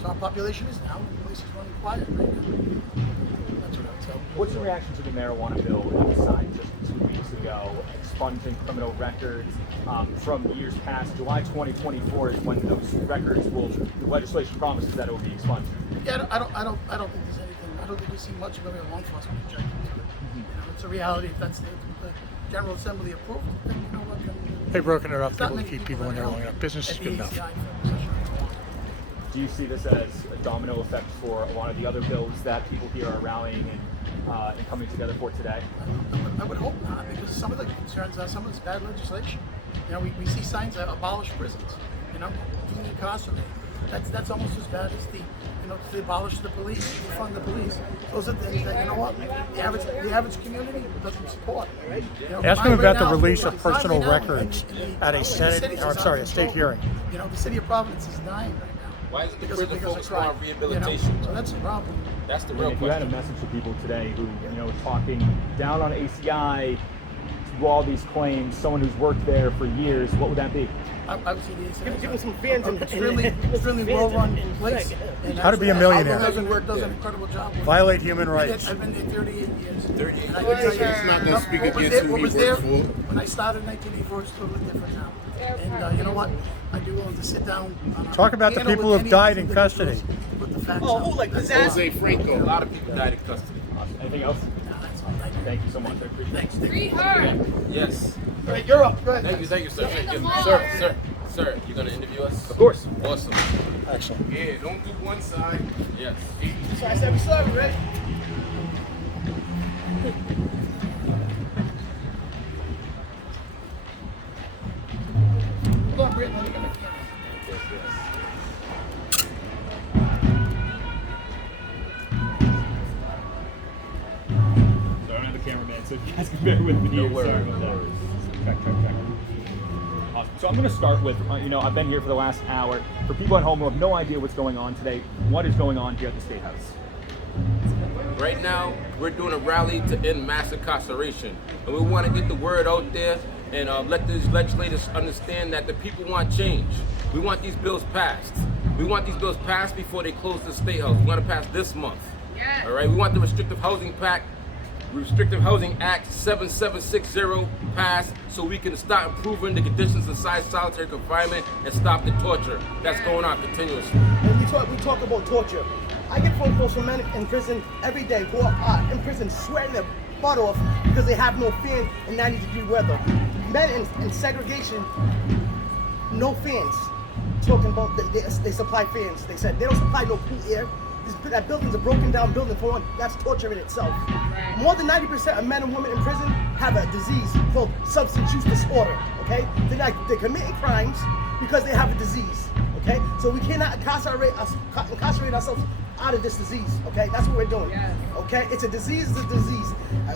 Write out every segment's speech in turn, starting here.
So our population is now, and the place is running quiet right now. That's what I would tell. What's your reaction to the marijuana bill that was signed just 2 weeks ago, expunging criminal records from years past? July 2024 is when those records will. The legislation promises that it will be expunged. Yeah, I don't think there's anything. I don't think we see much of a law enforcement objection to it. You know, it's a reality. If that's the General Assembly approved, then you know what? They've broken it up It's not people to making keep people in there long enough. Business is at good the enough. ACI for possession of marijuana. Do you see this as a domino effect for a lot of the other bills that people here are rallying and coming together for today? I would hope not, because some of the concerns are some of this bad legislation. You know, we see signs that abolish prisons. You know, incarcerate. That's almost as bad as to abolish the police, defund the police. Those are things that, you know what, the average community doesn't support. You know, Ask them mine about right the now- release of mine personal right now records at a Senate, city's or I'm out sorry, a of state control. hearing. You know, the city of Providence is dying right now. Why is the Because prison of focused crime. on rehabilitation? You know, so that's the problem. That's the And real if you had a question. message to people today who, talking down on ACI, to all these claims, someone who's worked there for years, what would that be? I would say the ACI. Give us some fans in- extremely well-run place. And How to be a actually, millionaire. Alvin does an incredible job. with it. Violate human rights. I've been there 38 years. 38 And I can tell you, years. It's not gonna speak what was against there- who what he was there worked for. When I started in 1984, it's totally different now. And you know what? I'd be willing to sit down. Talk about the panel people with who've any died of in these custody. individuals to put the facts Oh, out. who, like That's Pizzazz? Jose Franco, a lot of people died in custody. Anything else? No, that's all. Thank you. Thank you so much. I appreciate it. Thanks. Free her. Yes. All right, you're up. Go ahead. Thank you, sir. Thank you. Come Sir, on. sir, you're gonna interview us? Of course. Awesome. Excellent. Yeah, don't do one side. Yes. So I said we saw you, right? Hold on, Britt. Let me get my camera. So I don't have a cameraman, so if you guys can bear with me. No here, worries, sorry about no that. worries. Check. Awesome. So I'm going to start with, I've been here for the last hour. For people at home who have no idea what's going on today, what is going on here at the State House? Right now, we're doing a rally to end mass incarceration. And we want to get the word out there and let these legislators understand that the people want change. We want these bills passed. We want these bills passed before they close the State House. We want to pass this month. Yes. All right, we want the Restrictive Housing Act 7760 passed so we can start improving the conditions inside solitary confinement and stop the torture that's going on continuously. And we talk about torture. I get phone calls from men in prison every day who are in prison sweating their butt off because they have no fan in 90-degree weather. Men in segregation, no fans. Talking about they supply fans. They said they don't supply no cool air. That building's a broken down building for one. That's torture in itself. More than 90% of men and women in prison have a disease called substance use disorder. Okay, they're committing crimes because they have a disease. Okay, so we cannot incarcerate ourselves out of this disease. Okay, that's what we're doing. Yes. Okay, it's a disease. It's a disease.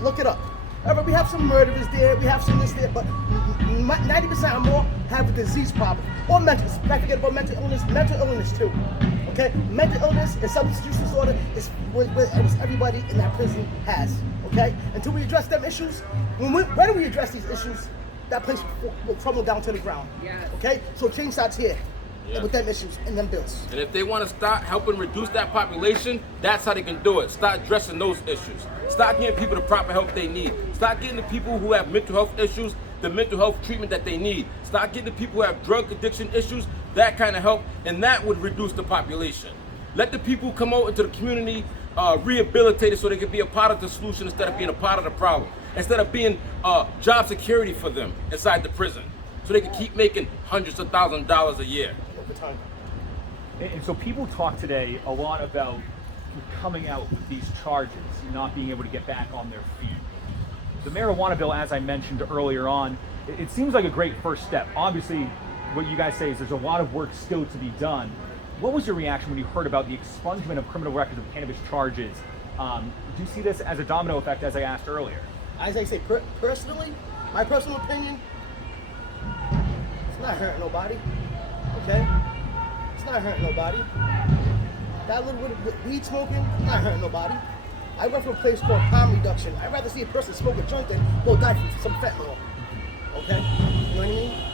Look it up. However, we have some murderers there, we have some this there, but 90% or more have a disease problem. Or mental, don't forget about mental illness too. Okay? Mental illness and substance use disorder is what almost everybody in that prison has. Okay? Until we address them issues, when we address these issues, that place will crumble down to the ground. Yes. Okay? So change starts here. Yeah. With them issues and them bills. And if they want to start helping reduce that population, that's how they can do it. Start addressing those issues. Start getting people the proper help they need. Start getting the people who have mental health issues the mental health treatment that they need. Start getting the people who have drug addiction issues that kind of help, and that would reduce the population. Let the people come out into the community rehabilitated so they can be a part of the solution instead of being a part of the problem. Instead of being job security for them inside the prison. So they can keep making hundreds of thousands of dollars a year. Over time. And so people talk today a lot about coming out with these charges, not being able to get back on their feet. The marijuana bill, as I mentioned earlier on, it seems like a great first step. Obviously, what you guys say is there's a lot of work still to be done. What was your reaction when you heard about the expungement of criminal records of cannabis charges? Do you see this as a domino effect, as I asked earlier? As I say, personally, my personal opinion, it's not hurting nobody. Okay? It's not hurting nobody. That little bit of weed smoking, not hurting nobody. I went from a place called harm reduction. I'd rather see a person smoke a joint than go die from some fentanyl. Okay? You know what I mean?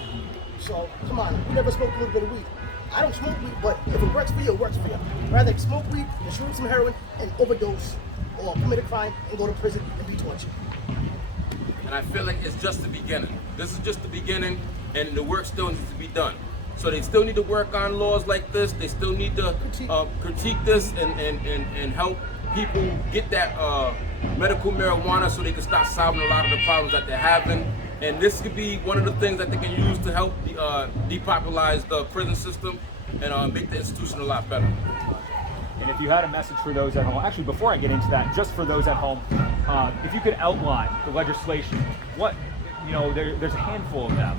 So, come on. We never smoked a little bit of weed. I don't smoke weed, but if it works for you, it works for you. Rather smoke weed than shoot some heroin and overdose or commit a crime and go to prison and be tortured. And I feel like it's just the beginning. This is just the beginning, and the work still needs to be done. So they still need to work on laws like this. They still need to critique this and help people get that medical marijuana so they can start solving a lot of the problems that they're having. And this could be one of the things that they can use to help depopularize the prison system and make the institution a lot better. And if you had a message for those at home, actually before I get into that, just for those at home, if you could outline the legislation, what, there's a handful of them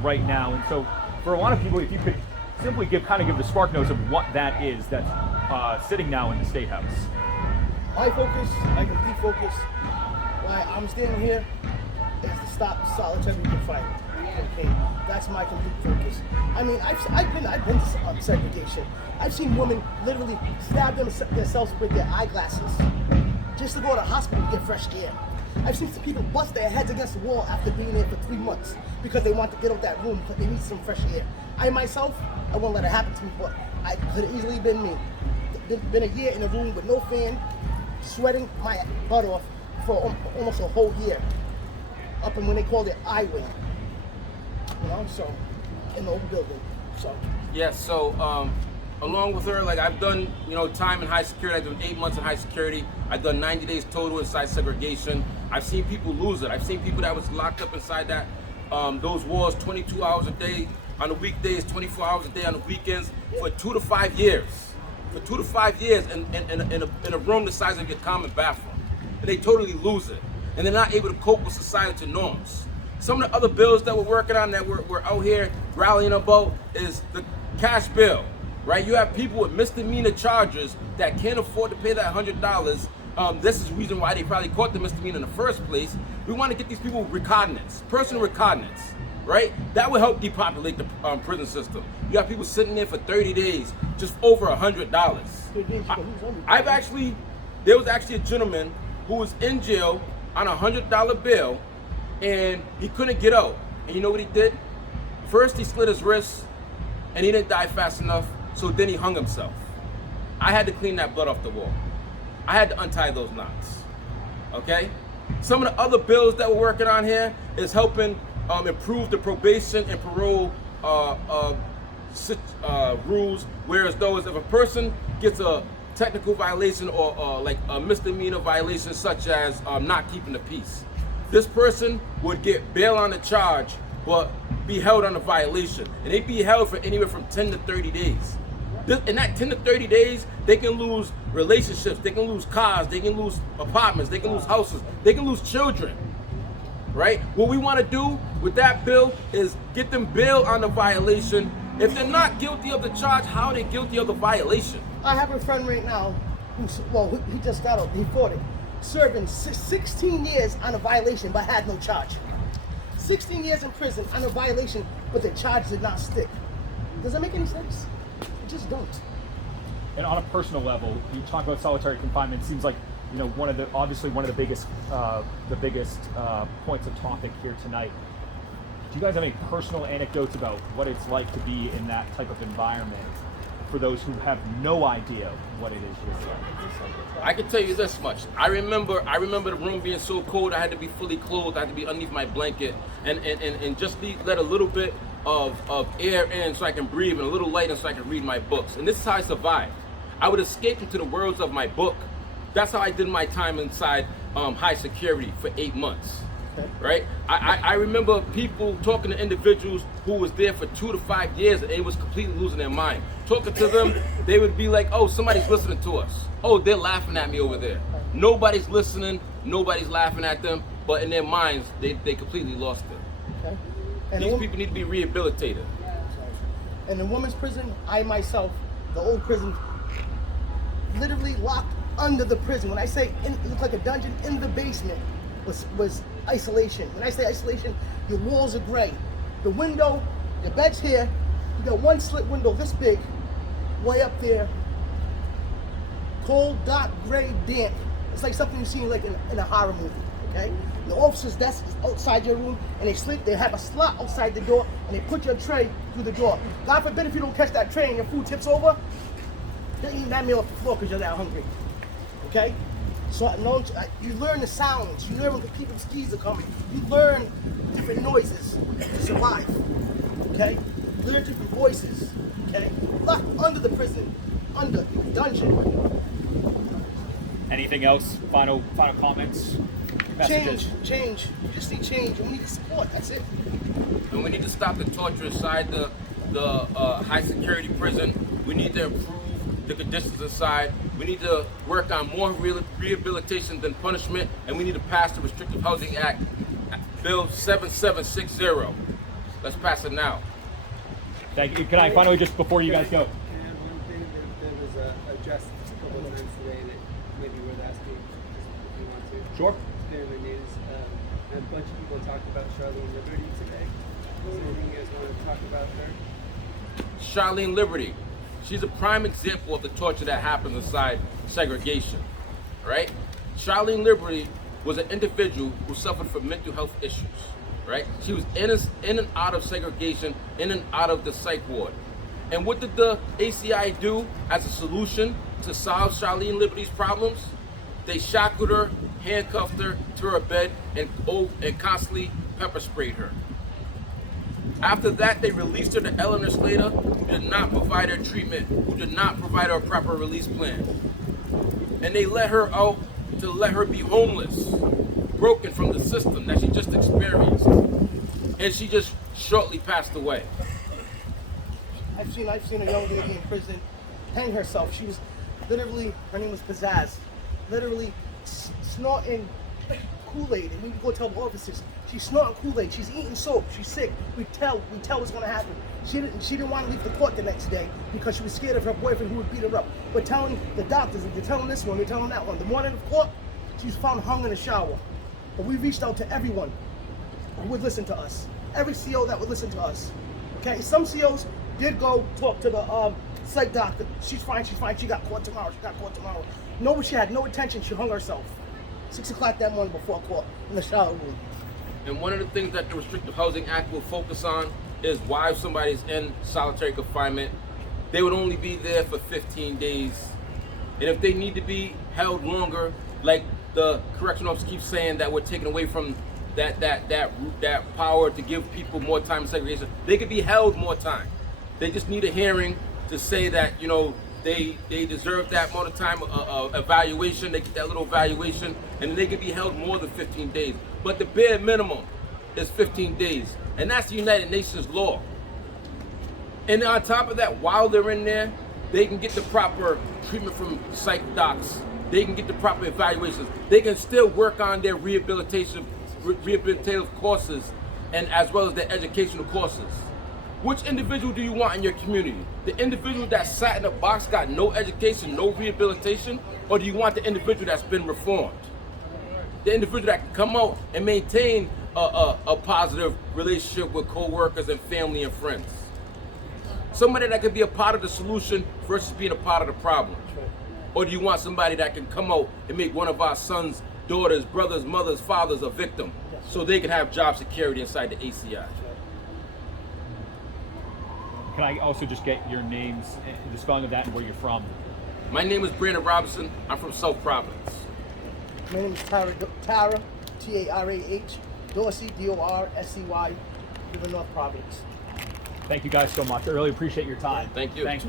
right now. And so for a lot of people, if you could simply give the spark notes of what that is that's sitting now in the State House. My focus, my complete focus, why I'm standing here, is to stop solitary confinement. Okay, that's my complete focus. I mean, I've been to segregation. I've seen women literally stab themselves with their eyeglasses just to go to the hospital to get fresh air. I've seen some people bust their heads against the wall after being there for 3 months because they want to get out that room because they need some fresh air. I myself, I won't let it happen to me, but I could have easily been me. Been a year in a room with no fan, sweating my butt off for almost a whole year. Up in when they called it I wing. So in the old building. So Yes, so along with her, like I've done, time in high security. I've done 8 months in high security. I've done 90 days total inside segregation. I've seen people lose it. I've seen people that was locked up inside that those walls 22 hours a day on the weekdays, 24 hours a day on the weekends for 2 to 5 years. For 2 to 5 years in a room the size of your common bathroom. And they totally lose it. And they're not able to cope with societal norms. Some of the other bills that we're working on that we're out here rallying about is the cash bill, right? You have people with misdemeanor charges that can't afford to pay that $100. This is the reason why they probably caught the misdemeanor in the first place. We want to get these people recognizance, personal recognizance, right? That will help depopulate the prison system. You got people sitting there for 30 days, just over $100. There was actually a gentleman who was in jail on a $100 bill, and he couldn't get out. And you know what he did? First, he slit his wrist, and he didn't die fast enough, so then he hung himself. I had to clean that blood off the wall. I had to untie those knots, okay? Some of the other bills that we're working on here is helping improve the probation and parole rules, whereas those, if a person gets a technical violation or like a misdemeanor violation such as not keeping the peace, this person would get bail on the charge but be held on a violation, and they'd be held for anywhere from 10 to 30 days. In that 10 to 30 days, they can lose relationships, they can lose cars, they can lose apartments, they can lose houses, they can lose children, right? What we want to do with that bill is get them bail on the violation. If they're not guilty of the charge, how are they guilty of the violation? I have a friend right now he just got out, he fought it, serving 16 years on a violation but had no charge. 16 years in prison on a violation, but the charge did not stick. Does that make any sense? It just don't. And on a personal level, you talk about solitary confinement. It seems like one of the biggest points of topic here tonight. Do you guys have any personal anecdotes about what it's like to be in that type of environment for those who have no idea what it is here? I can tell you this much. I remember the room being so cold. I had to be fully clothed. I had to be underneath my blanket and just let a little bit of air in so I can breathe, and a little light in so I can read my books. And this is how I survived. I would escape into the worlds of my book. That's how I did my time inside high security for 8 months. Okay. Right? I remember people talking to individuals who was there for 2 to 5 years and they was completely losing their mind. Talking to them, they would be like, oh, somebody's listening to us. Oh, they're laughing at me over there. Nobody's listening, nobody's laughing at them, but in their minds, they completely lost it. Okay. And these people need to be rehabilitated. In the women's prison, I myself, the old prison, literally locked under the prison. When I say it looked like a dungeon, in the basement was isolation. When I say isolation, your walls are gray. The window, your bed's here, you got one slit window this big, way up there, cold, dark, gray, damp. It's like something you see like in a horror movie, okay? The officer's desk is outside your room, and they have a slot outside the door, and they put your tray through the door. God forbid if you don't catch that tray and your food tips over, you're eating that meal off the floor because you're that hungry, okay? So you learn the sounds, you learn when the people's keys are coming, you learn different noises to survive, okay? You learn different voices, okay? Locked under the prison, under the dungeon. Anything else? Final comments? Messages? Change. We just need change, and we need support. That's it. And we need to stop the torture inside the high security prison. We need to improve the conditions inside. We need to work on more rehabilitation than punishment, and we need to pass the Restrictive Housing Act, Bill 7760. Let's pass it now. Thank you. Can I finally, just before you guys go? And one thing that was addressed a couple of times today that maybe worth asking if you want to. Sure. It's been in the news. And a bunch of people talked about Charlene Liberty today. Is there anything you guys want to talk about her? Charlene Liberty. She's a prime example of the torture that happens inside segregation, right? Charlene Liberty was an individual who suffered from mental health issues, right? She was in and out of segregation, in and out of the psych ward. And what did the ACI do as a solution to solve Charlene Liberty's problems? They shackled her, handcuffed her to her bed, and constantly pepper sprayed her. After that, they released her to Eleanor Slater, who did not provide her treatment, who did not provide her a proper release plan. And they let her out to let her be homeless, broken from the system that she just experienced. And she just shortly passed away. I've seen a young lady in prison hang herself. She was literally, her name was Pizzazz, literally snorting Kool-Aid. And we go tell the officers, she's snorting Kool-Aid, she's eating soap, she's sick. We tell what's gonna happen. She didn't want to leave the court the next day because she was scared of her boyfriend who would beat her up. We're telling the doctors, they're telling this one, they're telling that one. The morning of court, she was found hung in the shower. But we reached out to everyone who would listen to us. Every CO that would listen to us. Okay, some COs did go talk to the psych doctor. She's fine, she got caught tomorrow, No, but she had no attention, she hung herself. 6 o'clock that morning before court in the shower room. And one of the things that the Restrictive Housing Act will focus on is why somebody's in solitary confinement, they would only be there for 15 days. And if they need to be held longer, like the correctional officer keeps saying that we're taking away from that power to give people more time in segregation, they could be held more time. They just need a hearing to say that, you know, they deserve that amount of time, evaluation, they get that little evaluation, and then they could be held more than 15 days. But the bare minimum is 15 days, and that's the United Nations law. And on top of that, while they're in there, they can get the proper treatment from psych docs, they can get the proper evaluations, they can still work on their rehabilitative courses, and as well as their educational courses. Which individual do you want in your community? The individual that sat in a box, got no education, no rehabilitation, or do you want the individual that's been reformed? The individual that can come out and maintain a positive relationship with co-workers and family and friends. Somebody that can be a part of the solution versus being a part of the problem. Or do you want somebody that can come out and make one of our sons, daughters, brothers, mothers, fathers a victim so they can have job security inside the ACI? Can I also just get your names, the spelling of that, and where you're from? My name is Brandon Robinson. I'm from South Providence. My name is Tara, T-A-R-A-H, Dorsey, D-O-R-S-E-Y, live in North Providence. Thank you guys so much. I really appreciate your time. Thank you. Thanks.